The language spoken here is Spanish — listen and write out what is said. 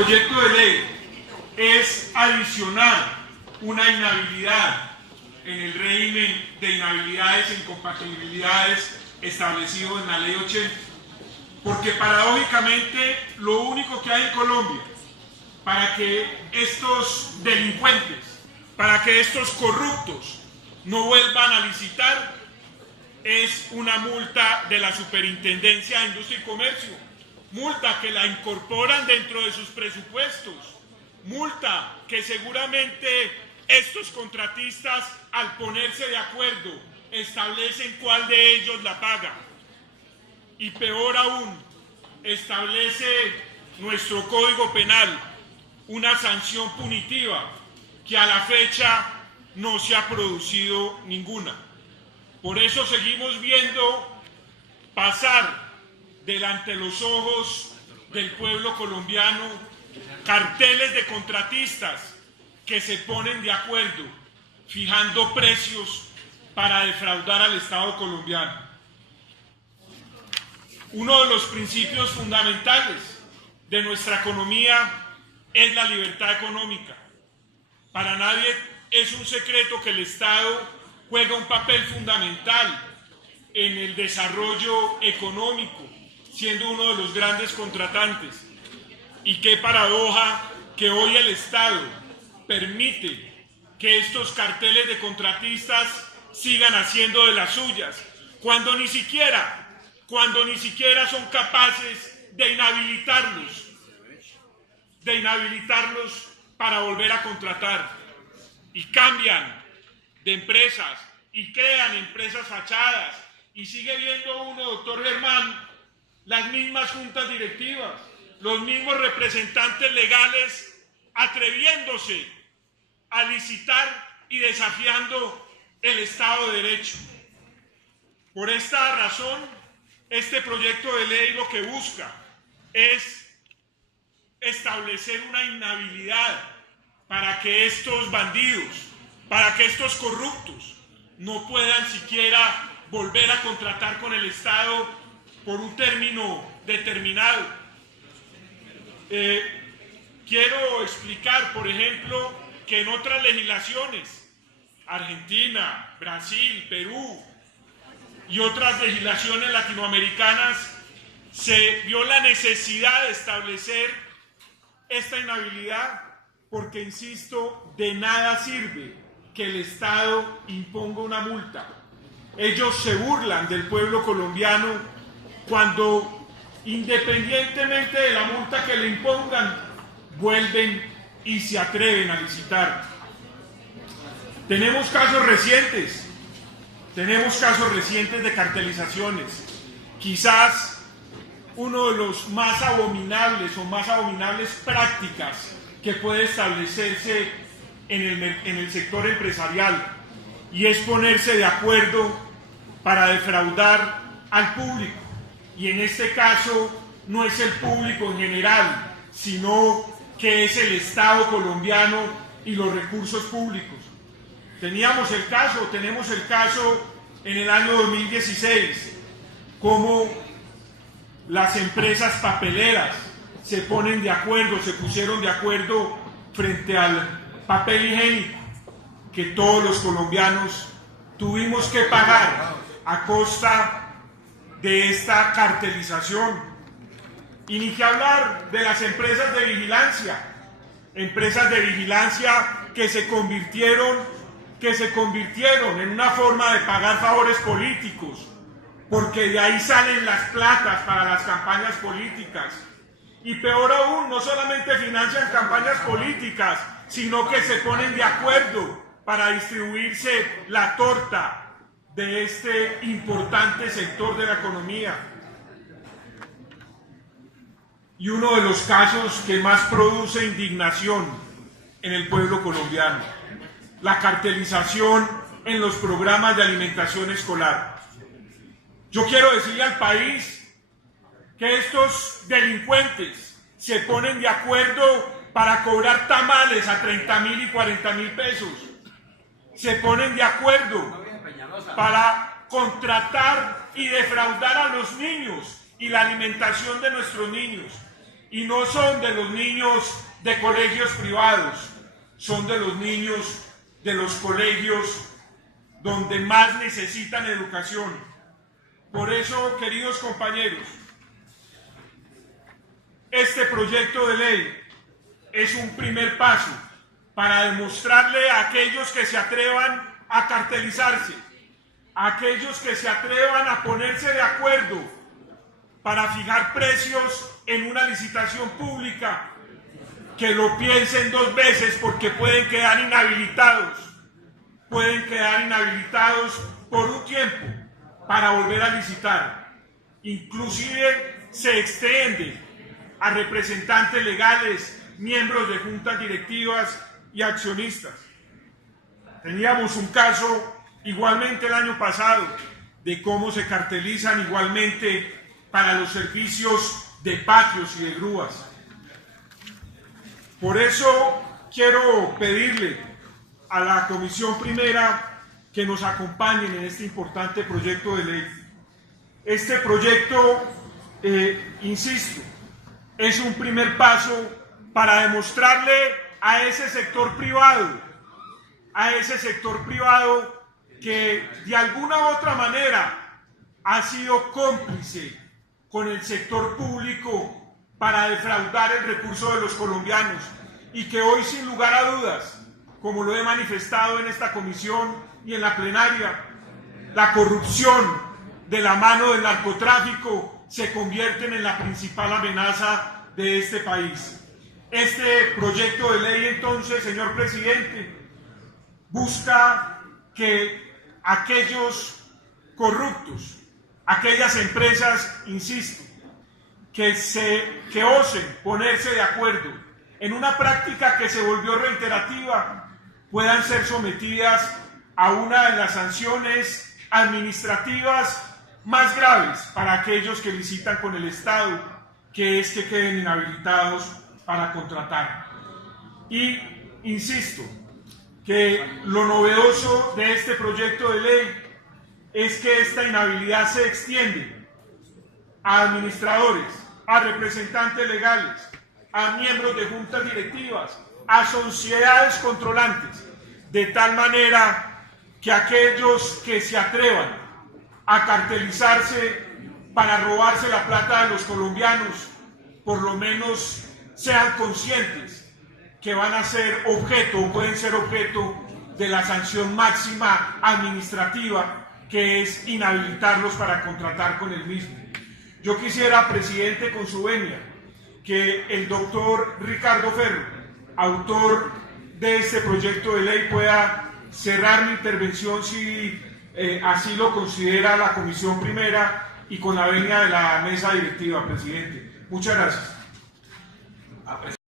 proyecto de ley es adicionar una inhabilidad en el régimen de inhabilidades e incompatibilidades establecido en la Ley 80, porque paradójicamente lo único que hay en Colombia para que estos delincuentes, para que estos corruptos no vuelvan a licitar es una multa de la Superintendencia de Industria y Comercio, multa que la incorporan dentro de sus presupuestos, multa que seguramente estos contratistas, al ponerse de acuerdo, establecen cuál de ellos la paga. Y peor aún, establece nuestro Código Penal una sanción punitiva que a la fecha no se ha producido ninguna. Por eso seguimos viendo pasar delante de los ojos del pueblo colombiano carteles de contratistas que se ponen de acuerdo, fijando precios para defraudar al Estado colombiano. Uno de los principios fundamentales de nuestra economía es la libertad económica. Para nadie es un secreto que el Estado juega un papel fundamental en el desarrollo económico, siendo uno de los grandes contratantes. Y qué paradoja que hoy el Estado permite que estos carteles de contratistas sigan haciendo de las suyas, cuando ni siquiera son capaces de inhabilitarlos para volver a contratar, y cambian de empresas y crean empresas fachadas, y sigue viendo uno, doctor Germán, las mismas juntas directivas, los mismos representantes legales atreviéndose a licitar y desafiando el Estado de Derecho. Por esta razón, este proyecto de ley lo que busca es establecer una inhabilidad para que estos bandidos, para que estos corruptos no puedan siquiera volver a contratar con el Estado por un término determinado. Quiero explicar, por ejemplo, que en otras legislaciones, Argentina, Brasil, Perú y otras legislaciones latinoamericanas, se vio la necesidad de establecer esta inhabilidad porque, insisto, de nada sirve que el Estado imponga una multa. Ellos se burlan del pueblo colombiano cuando, independientemente de la multa que le impongan, vuelven y se atreven a licitar. Tenemos casos recientes de cartelizaciones. Quizás uno de los más abominables prácticas que puede establecerse en el sector empresarial, y es ponerse de acuerdo para defraudar al público. Y en este caso no es el público en general, sino que es el Estado colombiano y los recursos públicos. Tenemos el caso en el año 2016, como las empresas papeleras se pusieron de acuerdo frente al papel higiénico que todos los colombianos tuvimos que pagar a costa de esta cartelización. Y ni que hablar de las empresas de vigilancia que se convirtieron en una forma de pagar favores políticos, porque de ahí salen las platas para las campañas políticas. Y peor aún, no solamente financian campañas políticas, sino que se ponen de acuerdo para distribuirse la torta de este importante sector de la economía. Y uno de los casos que más produce indignación en el pueblo colombiano, la cartelización en los programas de alimentación escolar. Yo quiero decirle al país que estos delincuentes se ponen de acuerdo para cobrar tamales a 30.000 y 40.000 pesos. Se ponen de acuerdo para contratar y defraudar a los niños y la alimentación de nuestros niños. y no son de los niños de colegios privados, son de los niños de los colegios donde más necesitan educación. Por eso, queridos compañeros, este proyecto de ley es un primer paso para demostrarle a aquellos que se atrevan a cartelizarse, a aquellos que se atrevan a ponerse de acuerdo para fijar precios en una licitación pública, que lo piensen dos veces porque pueden quedar inhabilitados por un tiempo para volver a licitar. Inclusive se extiende a representantes legales, miembros de juntas directivas y accionistas. Teníamos un caso igualmente el año pasado de cómo se cartelizan igualmente para los servicios de patios y de grúas. Por eso quiero pedirle a la Comisión Primera que nos acompañen en este importante proyecto de ley. Este proyecto, insisto, es un primer paso para demostrarle a ese sector privado que de alguna u otra manera ha sido cómplice con el sector público para defraudar el recurso de los colombianos, y que hoy, sin lugar a dudas, como lo he manifestado en esta comisión y en la plenaria, la corrupción de la mano del narcotráfico se convierten en la principal amenaza de este país. Este proyecto de ley, entonces, señor presidente, busca que aquellos corruptos, aquellas empresas, insisto, que osen ponerse de acuerdo en una práctica que se volvió reiterativa, puedan ser sometidas a una de las sanciones administrativas más graves para aquellos que licitan con el Estado, que es que queden inhabilitados para contratar. Y insisto que lo novedoso de este proyecto de ley es que esta inhabilidad se extiende a administradores, a representantes legales, a miembros de juntas directivas, a sociedades controlantes, de tal manera que aquellos que se atrevan a cartelizarse para robarse la plata de los colombianos, por lo menos sean conscientes que van a ser objeto o pueden ser objeto de la sanción máxima administrativa, que es inhabilitarlos para contratar con el mismo. Yo quisiera, presidente, con su venia, que el doctor Ricardo Ferro, autor de este proyecto de ley, pueda cerrar mi intervención, si así lo considera la Comisión Primera, y con la venia de la mesa directiva, presidente. Muchas gracias.